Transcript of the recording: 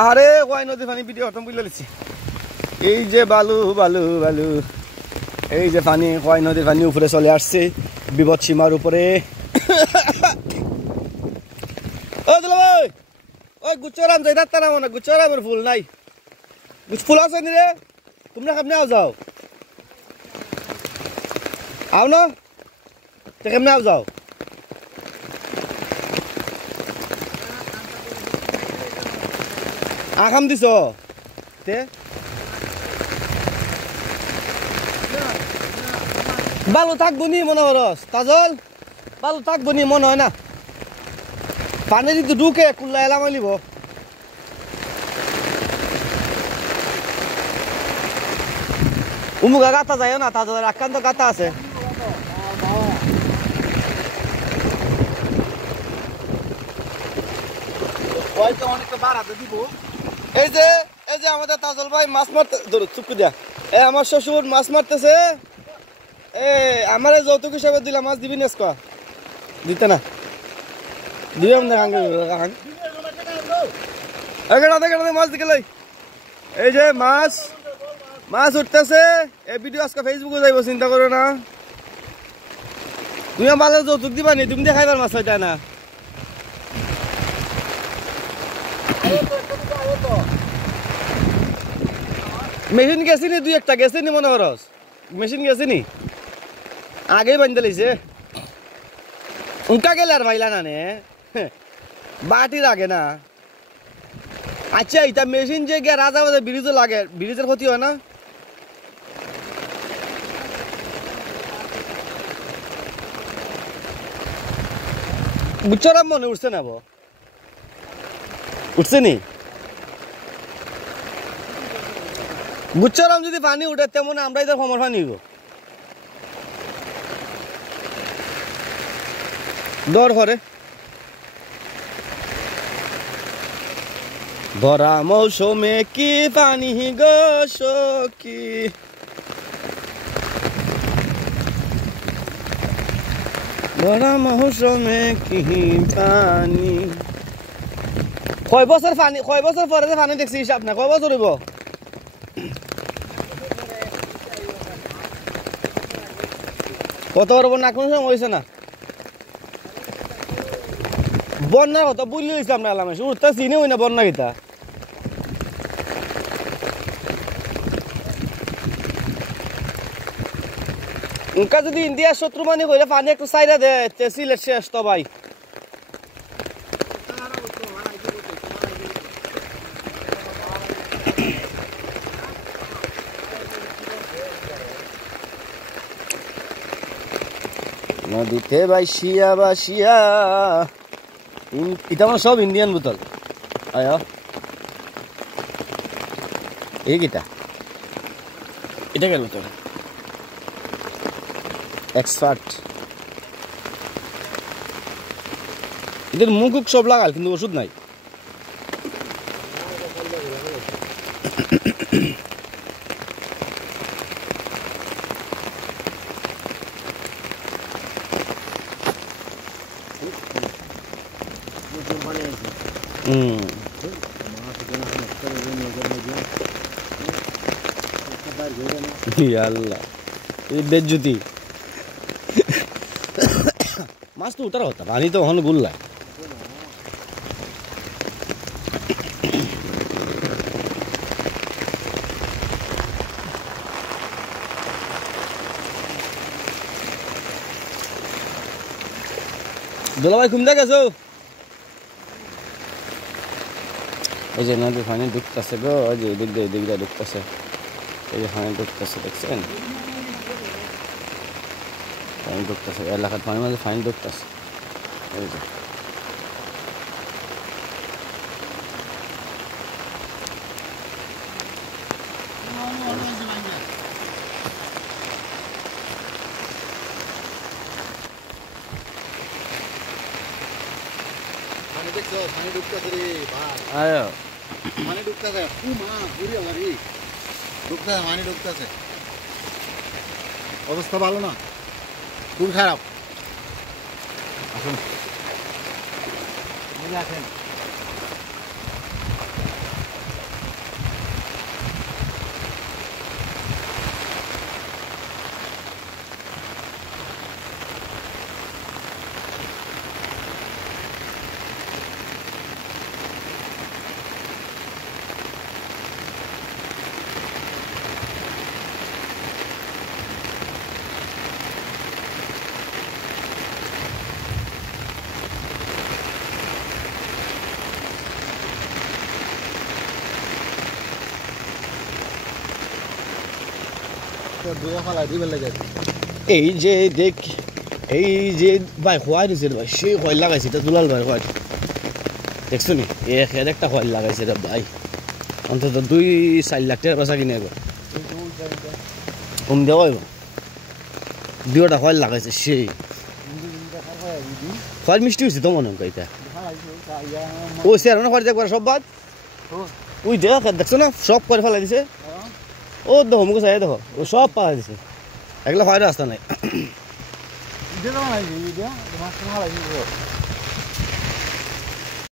আরে কয় নদী পানি ভিডিও খতম করে লিছি এই যে বালু বালু বালু এই যে পানি কয় নদীর পানি উপরে চলে আসছে বিপদ সীমার উপরে ও দুলা ভাই ওই গুচ্ছরাম যাইতা তারা মনে গুচ্ছরামের ফুল নাই ফুল আছে নি রে তোমরা কেমনে যাও আও না কেমনে যাও আখাম দিছ তে বালু থাকবো নি মনে হরস তাজল বালু থাকবো নি মনে হয় না পানি যদি ঢুকে কুল্লা এলাম লিব উমুকা গাতা যায় না তাজলের আক্রান্ত গাতা আছে এই যে আমাদের তাজল ভাই মাছ মারতে ধরো চুপকে দিয়া আমার শ্বশুর মাছ মারতেছে আমার যৌতুক হিসাবে দিলা মাছ দিবি না দিতে না দিলাম না মাছ দিকে লাই এই যে মাছ উঠতেছে এই ভিডিও আজকে ফেসবুকে যাইব চিন্তা করো না তুমি মাঝে যৌতুক দিবা নি তুমি দেখাইবার মাছ হয় না মেশিন গেছি নি দুই একটা গেছে নি মনে হরস মেশিন গেছে নি আগেই বান্ধে লাইছে উনকা গেলে আর ভাইলা না নে বাটি লাগে না আচ্ছা এটা মেশিন যে গিয়ে রাজা বাজে ব্রিজও লাগে ব্রিজের ক্ষতি হয় না বুচ্চরাম মনে উঠছে না উঠছে নি বুচ্চরাম যদি পানি উঠে তেমন আমরাই তো সমর পানি দর করে ভরা মৌসুমে কি পানি গো সখী ভরা মৌসুমে কি পানি কয় বছর পরে পানি দেখছি হিসাব না কয় বছর হইব কত বড় বন্যা কোন সময় হয়েছে না বন্যার কথা বুঝলি ইসলাম না আলাম উঠতে চিনি হই না বন্যা গীতা উনকা যদি ইন্ডিয়ার শত্রু মানি কইলে পানি একটু চাইরা দে সিলেট শেষ তো ভাই নদীতে বাইশিয়া বাসিয়া এটা আমার সব ইন্ডিয়ান বোতল আয়া এই কিটা এটা কেন বোতল এক্সপার্ট এদের মুখ সব লাগাল কিন্তু ওষুধ নাই বেজ্জুতি মাছ তো উঠার কথা পানি তো ওখানে গুল্লা দোলা ভাই ঘুম গেছো এই যে নদীর পানি ঢুকতেছে গো ওই যে এদিক দিয়ে ঢুকতেছে এই যে পানি ঢুকতেছে দেখছেন পানি ঢুকতেছে এলাকার পানির মাঝে পানি ঢুকতেছে এই যে পানি ঢুকতেছে রে ভাই আয় পানি ঢুকতেছে ঘুরি আলারি ঢুকতেছে পানি ঢুকতেছে অবস্থা ভালো না খুব খারাপ আসুন আসেন দুয়া ফালা দিবে লাগে এই যে দেখ এই যে ভাই খোয়াই দিছে ভাই সেই খোয়াই লাগাইছে এটা দুলাল ভাই খোয়াই দেখছো নি একটা খোয়াই লাগাইছে রে ভাই অন্তত 2-4 লাখ টাকার বাসা কিনে একবার কম দেওয়া হইব দুটা খোয়াই লাগাইছে সেই খোয়াই মিষ্টি হয়েছে তো মনে হয় এটা ওই সে আর না খোয়াই একবার সব বাদ ওই দেখ দেখছো না সব করে ফেলাই দিছে ও দেখো মুখে চাই দেখো ও সব পালাই দিছে এগুলো খোয়াই রাস্তা নাই ইদে না নাই ইদে মাছ না লাগি